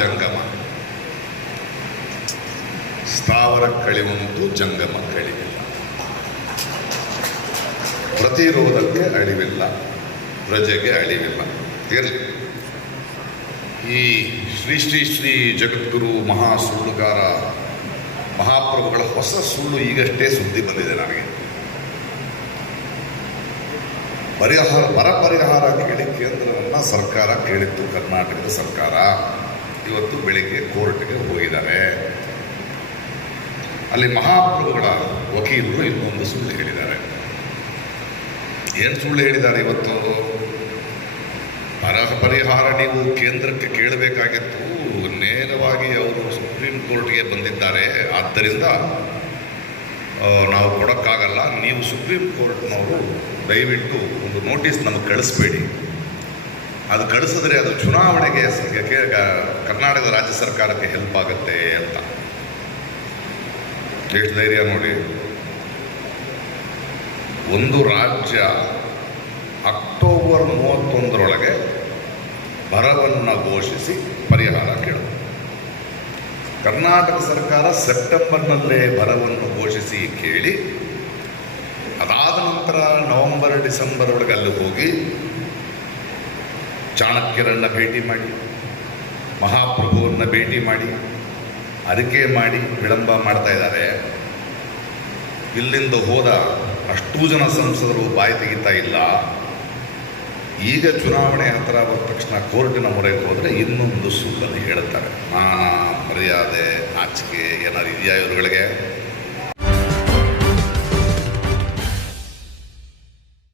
ಜಂಗಮ. ಸ್ಥಾವರ ಕಳಿವಂತೂ ಜಂಗಮ ಕಳಿವಿಲ್ಲ. ಪ್ರತಿರೋಧಕ್ಕೆ ಅಳಿವಿಲ್ಲ, ಪ್ರಜೆಗೆ ಅಳಿವಿಲ್ಲ. ಇರಲಿ, ಈ ಶ್ರೀ ಶ್ರೀ ಶ್ರೀ ಜಗದ್ಗುರು ಮಹಾ ಸುಳ್ಳುಗಾರ ಮಹಾಪ್ರಭುಗಳ ಹೊಸ ಸುಳ್ಳು ಈಗಷ್ಟೇ ಸುದ್ದಿ ಬಂದಿದೆ ನನಗೆ. ಬರ ಪರಿಹಾರ ಕೇಳಿ ಕೇಂದ್ರವನ್ನು ಸರ್ಕಾರ ಕೇಳಿತ್ತು. ಕರ್ನಾಟಕದ ಸರ್ಕಾರ ಇವತ್ತು ಬೆಳಿಗ್ಗೆ ಕೋರ್ಟ್ಗೆ ಹೋಗಿದ್ದಾರೆ. ಅಲ್ಲಿ ಮಹಾಪ್ರಭುಗಳ ವಕೀಲರು ಇನ್ನೊಂದು ಸುಳ್ಳು ಹೇಳಿದ್ದಾರೆ. ಏನು ಸುಳ್ಳು ಹೇಳಿದ್ದಾರೆ? ಇವತ್ತು ಬರ ಪರಿಹಾರ ನೀವು ಕೇಂದ್ರಕ್ಕೆ ಕೇಳಬೇಕಾಗಿತ್ತು, ನೇರವಾಗಿ ಅವರು ಸುಪ್ರೀಂ ಕೋರ್ಟ್ಗೆ ಬಂದಿದ್ದಾರೆ, ಆದ್ದರಿಂದ ನಾವು ಕೊಡೋಕ್ಕಾಗಲ್ಲ, ನೀವು ಸುಪ್ರೀಂ ಕೋರ್ಟ್ನವರು ದಯವಿಟ್ಟು ಒಂದು ನೋಟಿಸ್ ನಮಗೆ ಕಳಿಸ್ಬೇಡಿ, ಅದು ಕಳಿಸಿದ್ರೆ ಅದು ಚುನಾವಣೆಗೆ ಕರ್ನಾಟಕದ ರಾಜ್ಯ ಸರ್ಕಾರಕ್ಕೆ ಹೆಲ್ಪ್ ಆಗುತ್ತೆ ಅಂತ. ಎಷ್ಟು ಧೈರ್ಯ ನೋಡಿ. ಒಂದು ರಾಜ್ಯ ಅಕ್ಟೋಬರ್ 31ರೊಳಗೆ ಬರವನ್ನು ಘೋಷಿಸಿ ಪರಿಹಾರ ಕೇಳಿದೆ. ಕರ್ನಾಟಕ ಸರ್ಕಾರ ಸೆಪ್ಟೆಂಬರ್ನಲ್ಲೇ ಬರವನ್ನು ಘೋಷಿಸಿ ಕೇಳಿ, ಅದಾದ ನಂತರ ನವೆಂಬರ್ ಡಿಸೆಂಬರ್ ಒಳಗೆ ಅಲ್ಲಿ ಹೋಗಿ ಚಾಣಕ್ಯರನ್ನು ಭೇಟಿ ಮಾಡಿ, ಮಹಾಪ್ರಭುವನ್ನು ಭೇಟಿ ಮಾಡಿ, ಅರಿಕೆ ಮಾಡಿ ವಿಳಂಬ ಮಾಡ್ತಾ ಇದ್ದಾರೆ. ಇಲ್ಲಿಂದ ಹೋದ ಅಷ್ಟೂ ಜನ ಸಂಸದರು ಬಾಯಿ ತೆಗಿತಾ ಇಲ್ಲ. ಈಗ ಚುನಾವಣೆ ಹತ್ತಿರ ಬಂದ ತಕ್ಷಣ ಕೋರ್ಟಿನ ಮೊರೆಗೆ ಹೋದರೆ ಇನ್ನೊಂದು ಸುಳ್ಳನ್ನು ಹೇಳ್ತಾರೆ. ಮರ್ಯಾದೆ, ನಾಚಿಕೆ ಏನಾದ್ರು ಇದೆಯಾ ಇವರುಗಳಿಗೆ?